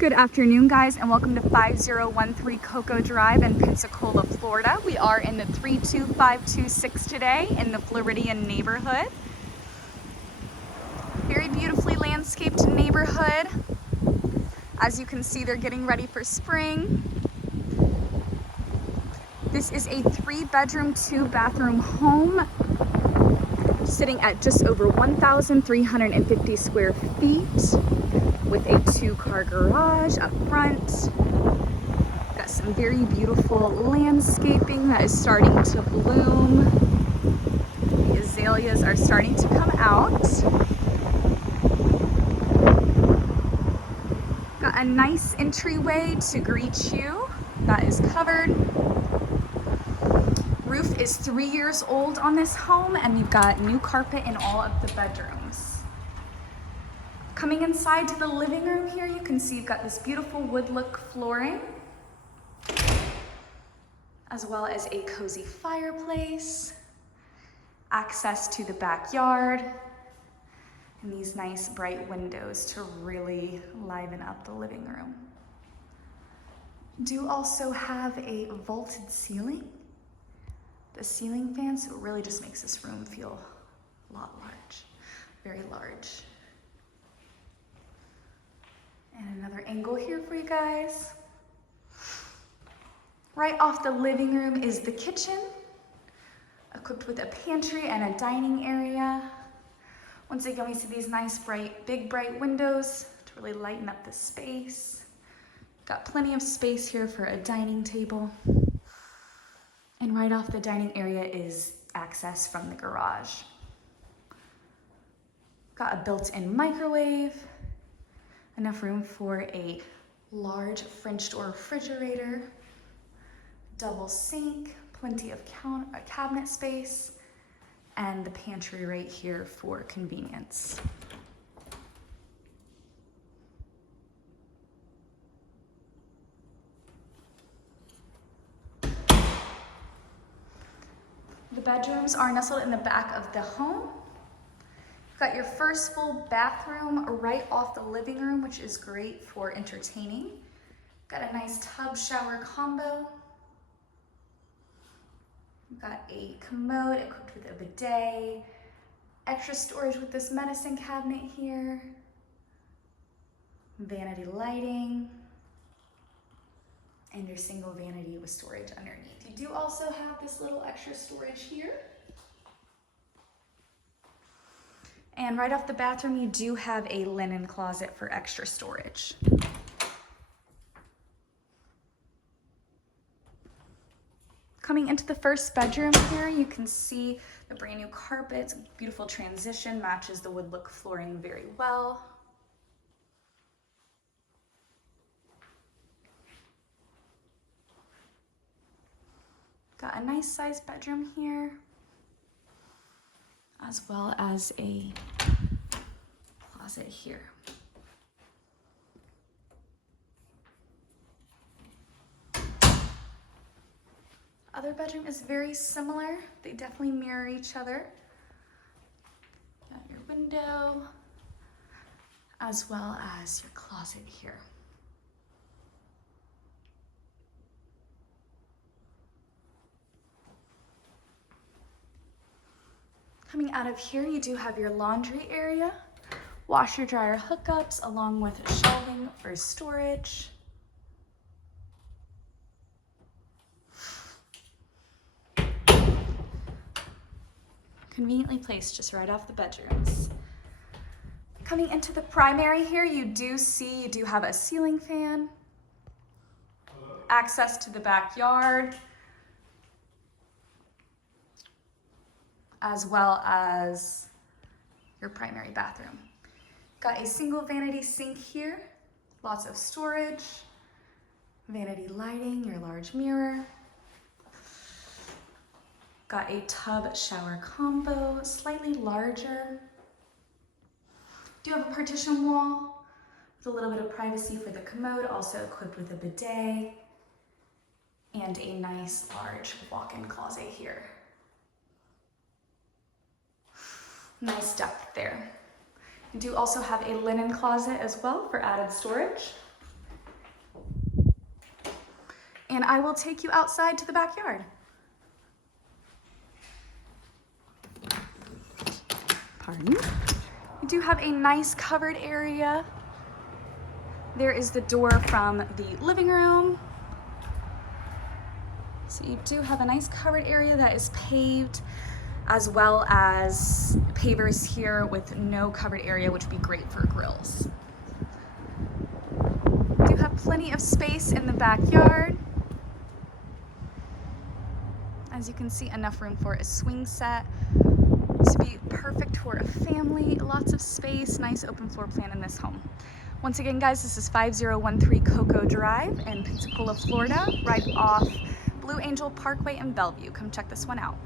Good afternoon, guys, and welcome to 5013 Cocoa Drive in Pensacola, Florida. We are in the 32526 today in the Floridian neighborhood. Very beautifully landscaped neighborhood. As you can see, they're getting ready for spring. This is a 3-bedroom, 2-bathroom home sitting at just over 1,350 square feet with a 2-car garage up front. Got some very beautiful landscaping that is starting to bloom. The azaleas are starting to come out. Got a nice entryway to greet you that is covered. Roof is 3 years old on this home, and you've got new carpet in all of the bedrooms. Coming inside to the living room here, you can see you've got this beautiful wood look flooring, as well as a cozy fireplace, access to the backyard, and these nice bright windows to really liven up the living room. Do also have a vaulted ceiling. The ceiling fan, so it really just makes this room feel a lot large, very large. And another angle here for you guys. Right off the living room is the kitchen, equipped with a pantry and a dining area. Once again, we see these nice, big bright windows to really lighten up the space. Got plenty of space here for a dining table. And right off the dining area is access from the garage. Got a built-in microwave, enough room for a large French door refrigerator, double sink, plenty of cabinet space, and the pantry right here for convenience. The bedrooms are nestled in the back of the home. You've got your first full bathroom right off the living room, which is great for entertaining. Got a nice tub shower combo. You've got a commode equipped with a bidet, extra storage with this medicine cabinet here, vanity lighting, and your single vanity with storage underneath. You do also have this little extra storage here. And right off the bathroom, you do have a linen closet for extra storage. Coming into the first bedroom here, you can see the brand new carpets, beautiful transition, matches the wood look flooring very well. Got a nice sized bedroom here, as well as a closet here. Other bedroom is very similar. They definitely mirror each other. Got your window, as well as your closet here. Coming out of here, you do have your laundry area, washer dryer hookups, along with shelving for storage. Conveniently placed just right off the bedrooms. Coming into the primary here, you do have a ceiling fan, access to the backyard, as well as your primary bathroom. Got a single vanity sink here, lots of storage, vanity lighting, your large mirror. Got a tub shower combo, slightly larger. Do have a partition wall with a little bit of privacy for the commode, also equipped with a bidet and a nice large walk-in closet here. Nice depth there. You do also have a linen closet as well for added storage. and I will take you outside to the backyard. Pardon. We do have a nice covered area. There is the door from the living room. So you do have a nice covered area that is paved, as well as pavers here with no covered area, which would be great for grills. Do have plenty of space in the backyard. As you can see, enough room for a swing set. This would be perfect for a family. Lots of space, nice open floor plan in this home. Once again, guys, this is 5013 Cocoa Drive in Pensacola, Florida, right off Blue Angel Parkway in Bellevue. Come check this one out.